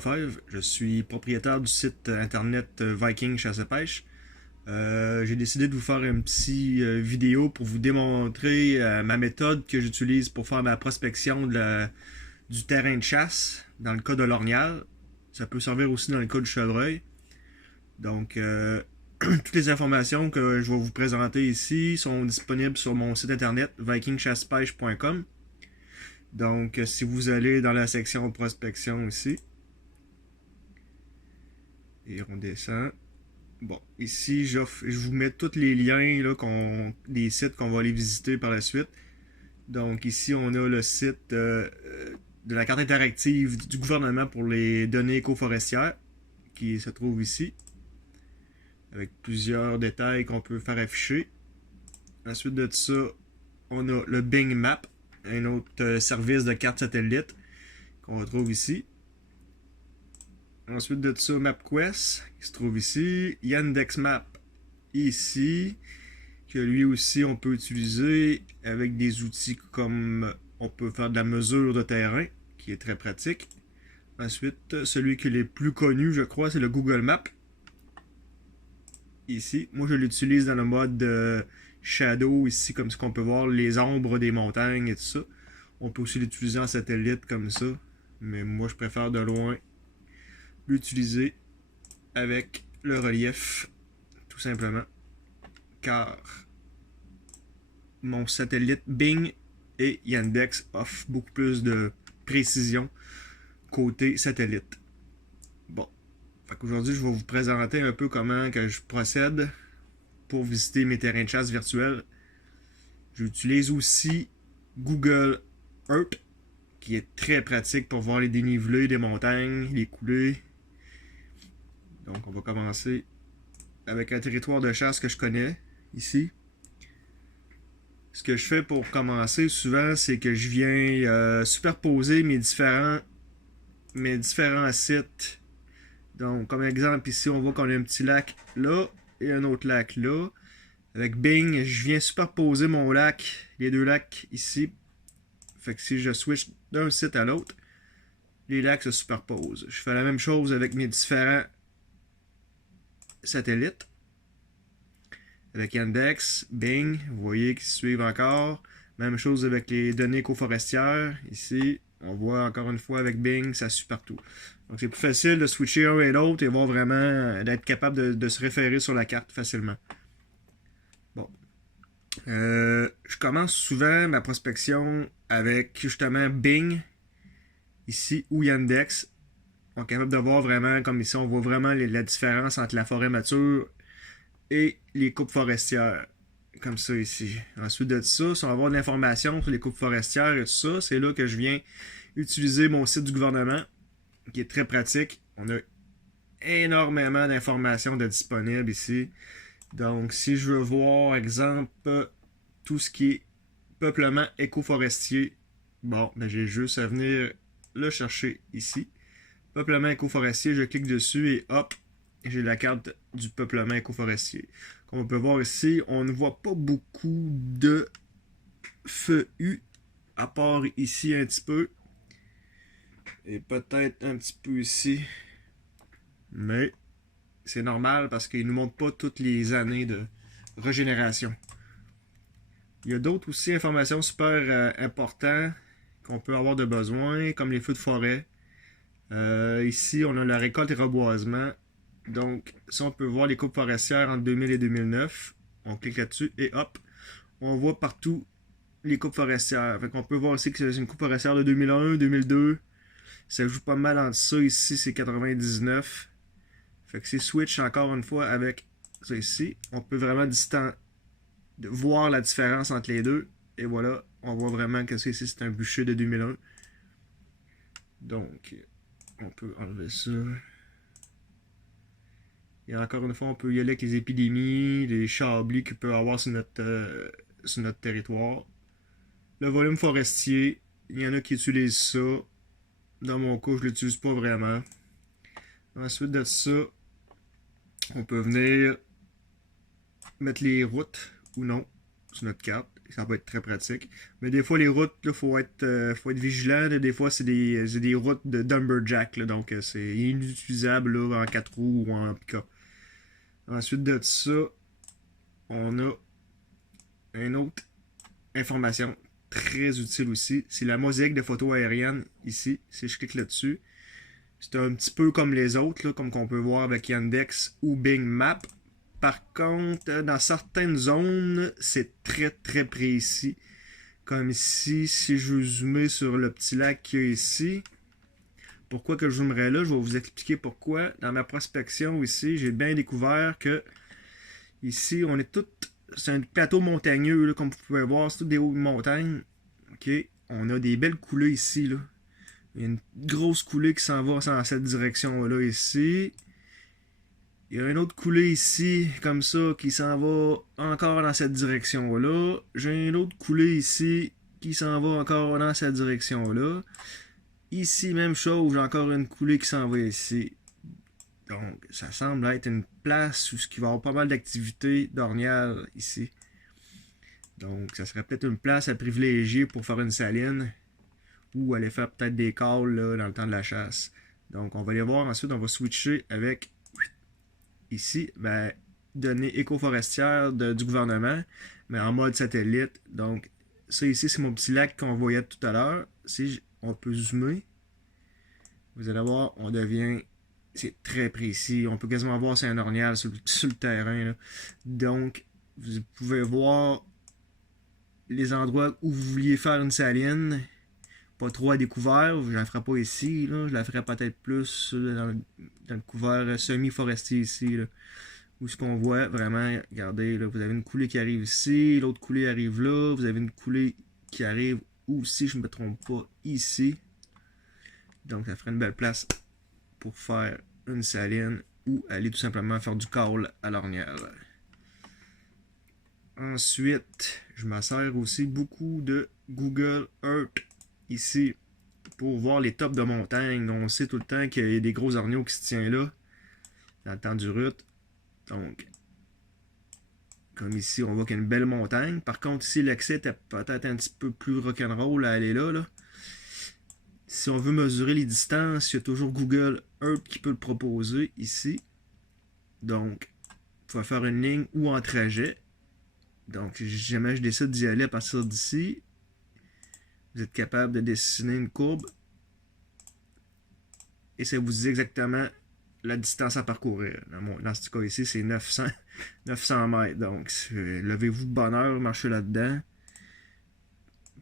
Lefebvre, je suis propriétaire du site internet Viking Chasse et Pêche. J'ai décidé de vous faire une petite vidéo pour vous démontrer ma méthode que j'utilise pour faire ma prospection du terrain de chasse dans le cas de l'orignal. Ça peut servir aussi dans le cas du chevreuil. Donc, toutes les informations que je vais vous présenter ici sont disponibles sur mon site internet vikingchassepêche.com. Donc, si vous allez dans la section prospection ici, et on descend. Bon, ici, je vous mets tous les liens là, des sites qu'on va aller visiter par la suite. Donc, ici, on a le site de la carte interactive du gouvernement pour les données éco-forestières qui se trouve ici, avec plusieurs détails qu'on peut faire afficher. Ensuite de ça, on a le Bing Map, un autre service de carte satellite qu'on retrouve ici. Ensuite de ça, MapQuest qui se trouve ici. Yandexmap ici, que lui aussi on peut utiliser avec des outils comme on peut faire de la mesure de terrain, qui est très pratique. Ensuite, celui qui est le plus connu, je crois, c'est le Google Maps. Ici, moi je l'utilise dans le mode Shadow, ici, comme ce qu'on peut voir les ombres des montagnes et tout ça. On peut aussi l'utiliser en satellite comme ça, mais moi je préfère de loin l'utiliser avec le relief, tout simplement, car mon satellite Bing et Yandex offrent beaucoup plus de précision côté satellite. Bon, aujourd'hui je vais vous présenter un peu comment que je procède pour visiter mes terrains de chasse virtuels. J'utilise aussi Google Earth, qui est très pratique pour voir les dénivelés des montagnes, les coulées. Donc on va commencer avec un territoire de chasse que je connais, ici. Ce que je fais pour commencer souvent, c'est que je viens superposer mes différents sites. Donc comme exemple ici, on voit qu'on a un petit lac là et un autre lac là. Avec Bing, je viens superposer mon lac, les deux lacs ici. Fait que si je switch d'un site à l'autre, les lacs se superposent. Je fais la même chose avec mes différents satellites. Avec Yandex, Bing, vous voyez qu'ils suivent encore. Même chose avec les données éco-forestières. Ici, on voit encore une fois avec Bing, ça suit partout. Donc c'est plus facile de switcher un et l'autre et voir vraiment d'être capable de se référer sur la carte facilement. Bon. Je commence souvent ma prospection avec justement Bing, ici, ou Yandex. On est capable de voir vraiment, comme ici, on voit vraiment la différence entre la forêt mature et les coupes forestières. Comme ça ici. Ensuite de ça, si on va avoir de l'information sur les coupes forestières et tout ça, c'est là que je viens utiliser mon site du gouvernement, qui est très pratique. On a énormément d'informations de disponibles ici. Donc, si je veux voir, exemple, tout ce qui est peuplement éco-forestier, bon, ben j'ai juste à venir le chercher ici. Peuplement éco-forestier, je clique dessus et hop, j'ai la carte du peuplement éco-forestier. Comme on peut voir ici, on ne voit pas beaucoup de feuillus, à part ici un petit peu. Et peut-être un petit peu ici. Mais c'est normal parce qu'il ne nous montre pas toutes les années de régénération. Il y a d'autres aussi informations super importantes qu'on peut avoir de besoin, comme les feux de forêt. Ici, on a la récolte et reboisement. Donc, si on peut voir les coupes forestières entre 2000 et 2009, on clique là-dessus et hop, on voit partout les coupes forestières. Fait qu'on peut voir aussi que c'est une coupe forestière de 2001, 2002. Ça joue pas mal entre ça. Ici, c'est 99. Fait que c'est switch encore une fois avec ça ici. On peut vraiment voir la différence entre les deux. Et voilà, on voit vraiment que ça ici, c'est un bûcher de 2001. Donc, on peut enlever ça. Et encore une fois, on peut y aller avec les épidémies, les chablis qu'il peut y avoir sur notre territoire. Le volume forestier, il y en a qui utilisent ça. Dans mon cas, je ne l'utilise pas vraiment. Ensuite de ça, on peut venir mettre les routes ou non sur notre carte. Ça va être très pratique. Mais des fois, les routes, il faut être vigilant. Là. Des fois, c'est des routes de Lumberjack. Là, donc, c'est inutilisable là, en 4 roues ou en pick-up. Ensuite de ça, on a une autre information très utile aussi. C'est la mosaïque de photos aériennes ici. Si je clique là-dessus, c'est un petit peu comme les autres, là, comme qu'on peut voir avec Yandex ou Bing Maps. Par contre, dans certaines zones, c'est très très précis. Comme ici, si je veux zoomer sur le petit lac qu'il y a ici, pourquoi que je zoomerais là, je vais vous expliquer pourquoi. Dans ma prospection ici, j'ai bien découvert que ici, on est tout. C'est un plateau montagneux, là, comme vous pouvez voir, c'est toutes des hautes montagnes. Ok, on a des belles coulées ici, là. Il y a une grosse coulée qui s'en va dans cette direction-là ici. Il y a une autre coulée ici, comme ça, qui s'en va encore dans cette direction-là. J'ai une autre coulée ici qui s'en va encore dans cette direction-là. Ici, même chose, j'ai encore une coulée qui s'en va ici. Donc, ça semble être une place où il va y avoir pas mal d'activités d'ornial ici. Donc, ça serait peut-être une place à privilégier pour faire une saline ou aller faire peut-être des calls là, dans le temps de la chasse. Donc, on va les voir. Ensuite, on va switcher avec ici, données éco-forestières du gouvernement, mais en mode satellite. Donc, ça ici, c'est mon petit lac qu'on voyait tout à l'heure. Si on peut zoomer, vous allez voir, on devient... C'est très précis. On peut quasiment voir c'est un ornial sur le terrain. Là. Donc, vous pouvez voir les endroits où vous vouliez faire une saline. Pas trop à découvert. Je la ferai pas ici. Là. Je la ferai peut-être plus dans le couvert semi-forestier ici. Là. Où ce qu'on voit vraiment, regardez, là, vous avez une coulée qui arrive ici, l'autre coulée arrive là, vous avez une coulée qui arrive aussi, je ne me trompe pas, ici. Donc ça ferait une belle place pour faire une saline ou aller tout simplement faire du call à l'ornière. Ensuite, je me sers aussi beaucoup de Google Earth ici pour voir les tops de montagne. On sait tout le temps qu'il y a des gros orniaux qui se tiennent là dans le temps du rut. Donc, comme ici, on voit qu'il y a une belle montagne. Par contre, ici, l'accès est peut-être un petit peu plus rock'n'roll à aller là. Si on veut mesurer les distances, il y a toujours Google Earth qui peut le proposer ici. Donc, il faut faire une ligne ou en trajet. Donc, si jamais je décide d'y aller à partir d'ici, vous êtes capable de dessiner une courbe. Et ça vous dit exactement la distance à parcourir. Dans ce cas ici, c'est 900 mètres. Donc, levez-vous de bonne heure, marchez là-dedans.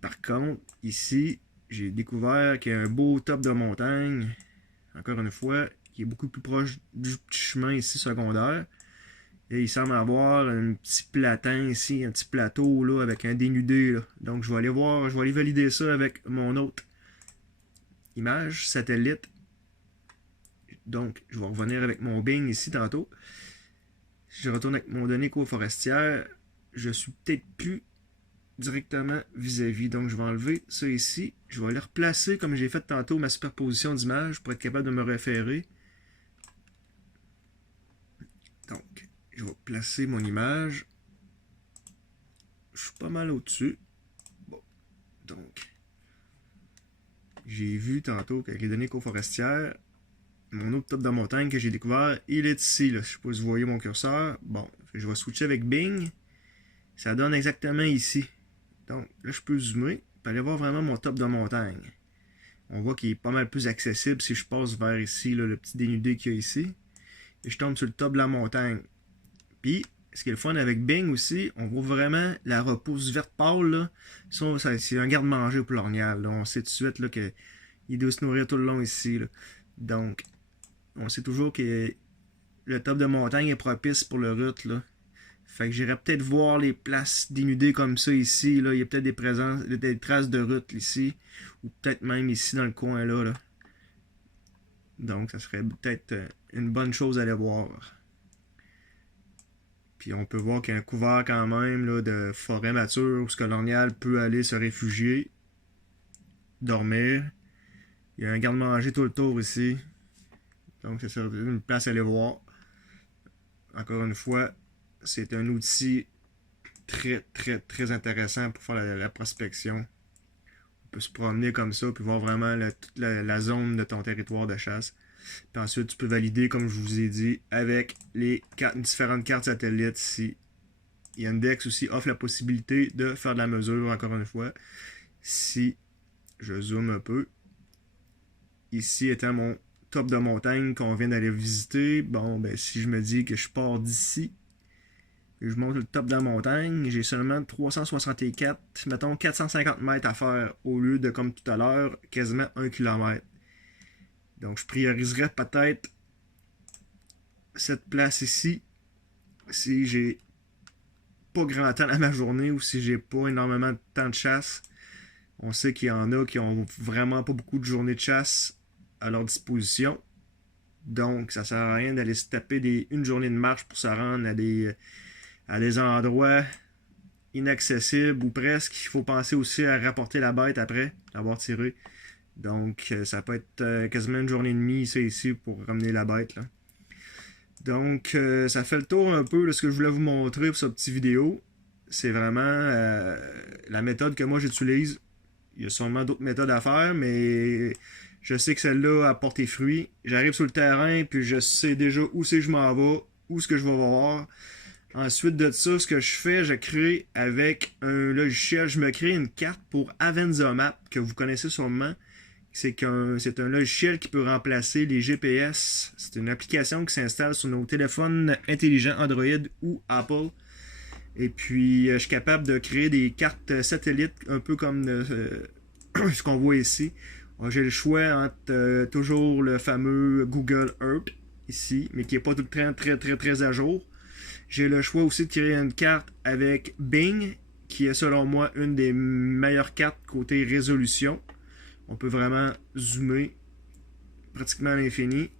Par contre, ici, j'ai découvert qu'il y a un beau top de montagne, encore une fois, qui est beaucoup plus proche du petit chemin ici secondaire. Et il semble avoir un petit platin ici, un petit plateau là, avec un dénudé. Là. Donc, je vais aller voir, je vais aller valider ça avec mon autre image satellite. Donc, je vais revenir avec mon Bing ici tantôt. Si je retourne avec mon données éco-forestière, je suis peut-être plus directement vis-à-vis. Donc, je vais enlever ça ici. Je vais aller replacer, comme j'ai fait tantôt, ma superposition d'images pour être capable de me référer. Donc, je vais placer mon image. Je suis pas mal au-dessus. Bon, donc, j'ai vu tantôt qu'avec les données éco-forestières, mon autre top de montagne que j'ai découvert, il est ici. Là. Je ne sais pas si vous voyez mon curseur. Bon, je vais switcher avec Bing. Ça donne exactement ici. Donc, là, je peux zoomer pour aller voir vraiment mon top de montagne. On voit qu'il est pas mal plus accessible si je passe vers ici, là, le petit dénudé qu'il y a ici. Et je tombe sur le top de la montagne. Puis, ce qui est le fun avec Bing aussi, on voit vraiment la repousse verte pâle. Là. Ça, c'est un garde-manger pour l'ornial. On sait tout de suite là, qu'il doit se nourrir tout le long ici. Là. Donc, on sait toujours que le top de montagne est propice pour le rut. Là. Fait que j'irais peut-être voir les places dénudées comme ça ici. Là. Il y a peut-être des traces de rut ici. Ou peut-être même ici dans le coin là. Donc, ça serait peut-être une bonne chose à aller voir. Puis on peut voir qu'il y a un couvert quand même là, de forêt mature où l'ornial peut aller se réfugier, dormir. Il y a un garde-manger tout le tour ici. Donc, c'est une place à aller voir. Encore une fois, c'est un outil très, très, très intéressant pour faire la prospection. On peut se promener comme ça, puis voir vraiment toute la zone de ton territoire de chasse. Puis ensuite, tu peux valider, comme je vous ai dit, avec les différentes cartes satellites ici. Yandex aussi offre la possibilité de faire de la mesure, encore une fois. Si je zoome un peu, ici étant mon top de montagne qu'on vient d'aller visiter, bon, ben si je me dis que je pars d'ici, je monte le top de la montagne, j'ai seulement 364, mettons 450 mètres à faire au lieu de, comme tout à l'heure, quasiment 1 km. Donc je prioriserais peut-être cette place ici si j'ai pas grand temps à ma journée ou si j'ai pas énormément de temps de chasse. On sait qu'il y en a qui ont vraiment pas beaucoup de journées de chasse à leur disposition. Donc ça sert à rien d'aller se taper une journée de marche pour se rendre à des endroits inaccessibles ou presque. Il faut penser aussi à rapporter la bête après l'avoir tiré. Donc ça peut être quasiment une journée et demie ici pour ramener la bête là. Donc ça fait le tour un peu de ce que je voulais vous montrer pour cette petite vidéo. C'est vraiment la méthode que moi j'utilise. Il y a sûrement d'autres méthodes à faire, mais je sais que celle-là a porté fruit. J'arrive sur le terrain, puis je sais déjà où c'est que je m'en vais, où ce que je vais voir. Ensuite de ça, ce que je fais, je crée avec un logiciel, je me crée une carte pour Avenza Map, que vous connaissez sûrement. C'est un logiciel qui peut remplacer les GPS. C'est une application qui s'installe sur nos téléphones intelligents Android ou Apple. Et puis, je suis capable de créer des cartes satellites, un peu comme ce qu'on voit ici. J'ai le choix entre toujours le fameux Google Earth, ici, mais qui n'est pas tout le temps très à jour. J'ai le choix aussi de créer une carte avec Bing, qui est selon moi une des meilleures cartes côté résolution. On peut vraiment zoomer pratiquement à l'infini.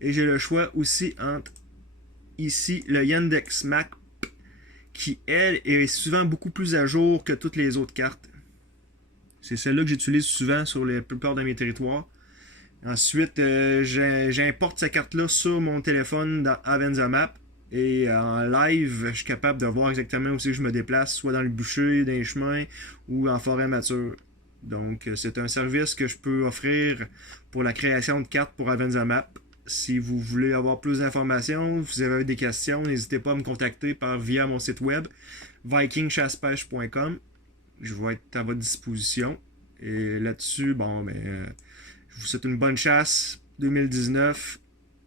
Et j'ai le choix aussi entre ici le Yandex Map, qui elle est souvent beaucoup plus à jour que toutes les autres cartes. C'est celle-là que j'utilise souvent sur la plupart de mes territoires. Ensuite, j'importe cette carte-là sur mon téléphone dans Avenza Map. Et en live, je suis capable de voir exactement où je me déplace, soit dans le bûcher, dans les chemins ou en forêt mature. Donc, c'est un service que je peux offrir pour la création de cartes pour Avenza Map. Si vous voulez avoir plus d'informations, vous avez des questions, n'hésitez pas à me contacter via mon site web vikingchassepêche.com. Je vais être à votre disposition. Et là-dessus, je vous souhaite une bonne chasse 2019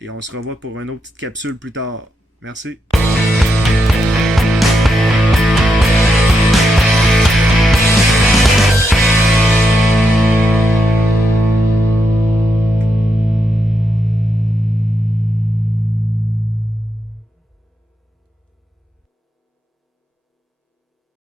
et on se revoit pour une autre petite capsule plus tard. Merci.